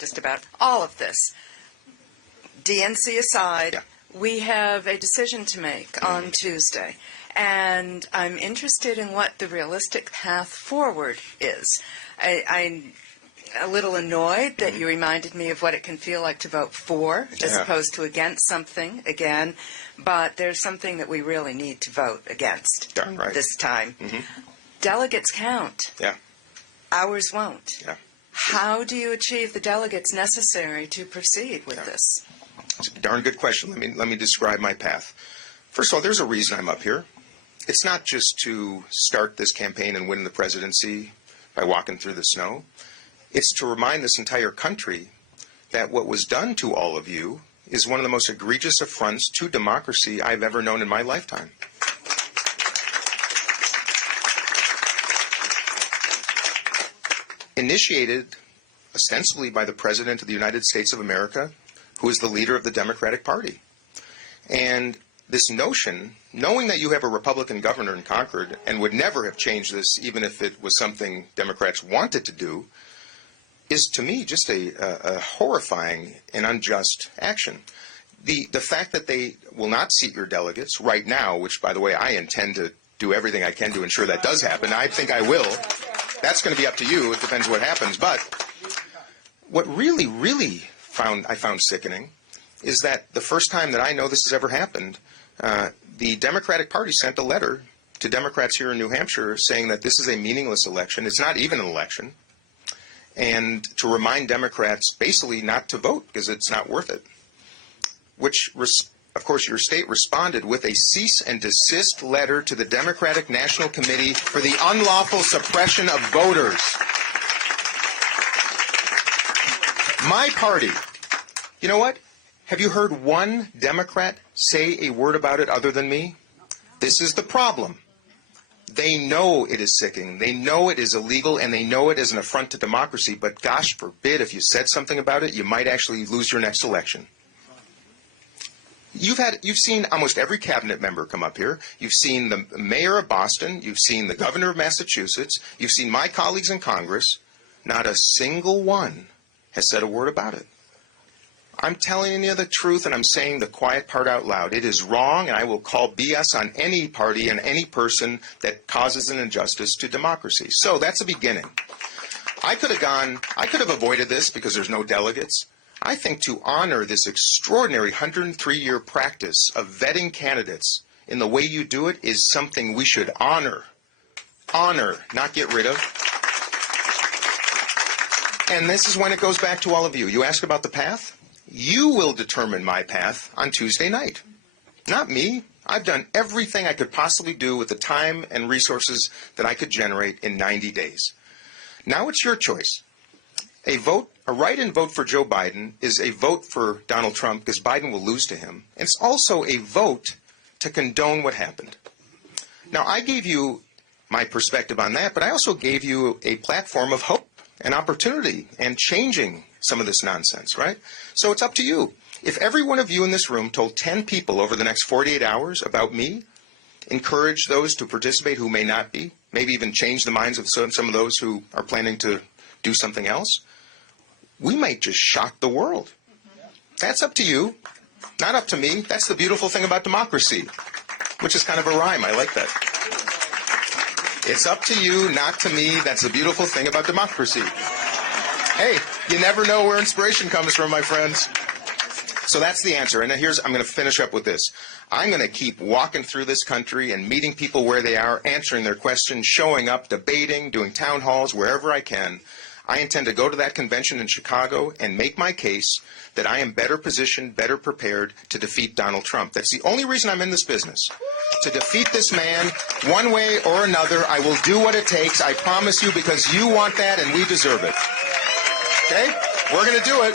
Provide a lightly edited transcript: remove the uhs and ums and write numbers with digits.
just about all of this. DNC aside, Yeah. we have a decision to make on Tuesday, and I'm interested in what the realistic path forward is. I'm a little annoyed that you reminded me of what it can feel like to vote for as opposed to against something again, but there's something that we really need to vote against this time. Delegates count. Yeah. Ours won't. Yeah. How do you achieve the delegates necessary to proceed with this? It's a darn good question. Let me describe my path. First of all, there's a reason I'm up here. It's not just to start this campaign and win the presidency by walking through the snow. It's to remind this entire country that what was done to all of you is one of the most egregious affronts to democracy I've ever known in my lifetime. Initiated ostensibly by the President of the United States of America, who is the leader of the Democratic Party. And this notion, knowing that you have a Republican governor in Concord and would never have changed this even if it was something Democrats wanted to do, is to me just a horrifying and unjust action. The fact that they will not seat your delegates right now, which, by the way, I intend to do everything I can to ensure that does happen. I think I will. That's going to be up to you. It depends what happens. But what really, really I found sickening is that the first time that I know this has ever happened, the Democratic Party sent a letter to Democrats here in New Hampshire saying that this is a meaningless election. It's not even an election. And to remind Democrats basically not to vote because it's not worth it. Which, of course, your state responded with a cease and desist letter to the Democratic National Committee for the unlawful suppression of voters. My party, you know what? Have you heard one Democrat say a word about it other than me? This is the problem. They know it is sickening. They know it is illegal, and they know it is an affront to democracy. But gosh forbid, if you said something about it, you might actually lose your next election. You've seen almost every cabinet member come up here. You've seen the mayor of Boston. You've seen the governor of Massachusetts. You've seen my colleagues in Congress. Not a single one has said a word about it. I'm telling you the truth, and I'm saying the quiet part out loud. It is wrong, and I will call BS on any party and any person that causes an injustice to democracy. So that's a beginning. I could have avoided this because there's no delegates. I think to honor this extraordinary 103-year practice of vetting candidates in the way you do it is something we should honor. Honor, not get rid of. And this is when it goes back to all of you. You ask about the path? You will determine my path on Tuesday night. Not me. I've done everything I could possibly do with the time and resources that I could generate in 90 days. Now it's your choice. A write-in vote for Joe Biden is a vote for Donald Trump because Biden will lose to him. And it's also a vote to condone what happened. Now, I gave you my perspective on that, but I also gave you a platform of hope and opportunity and changing some of this nonsense, right? So it's up to you. If every one of you in this room told 10 people over the next 48 hours about me, encourage those to participate who may not be, maybe even change the minds of some of those who are planning to do something else, we might just shock the world. That's up to you, not up to me. That's the beautiful thing about democracy, which is kind of a rhyme. I like that. It's up to you, not to me. That's the beautiful thing about democracy. Hey, you never know where inspiration comes from, my friends. So that's the answer. And I'm going to finish up with this. I'm going to keep walking through this country and meeting people where they are, answering their questions, showing up, debating, doing town halls, wherever I can. I intend to go to that convention in Chicago and make my case that I am better positioned, better prepared to defeat Donald Trump. That's the only reason I'm in this business. To defeat this man, one way or another, I will do what it takes, I promise you, because you want that and we deserve it. Okay? We're going to do it.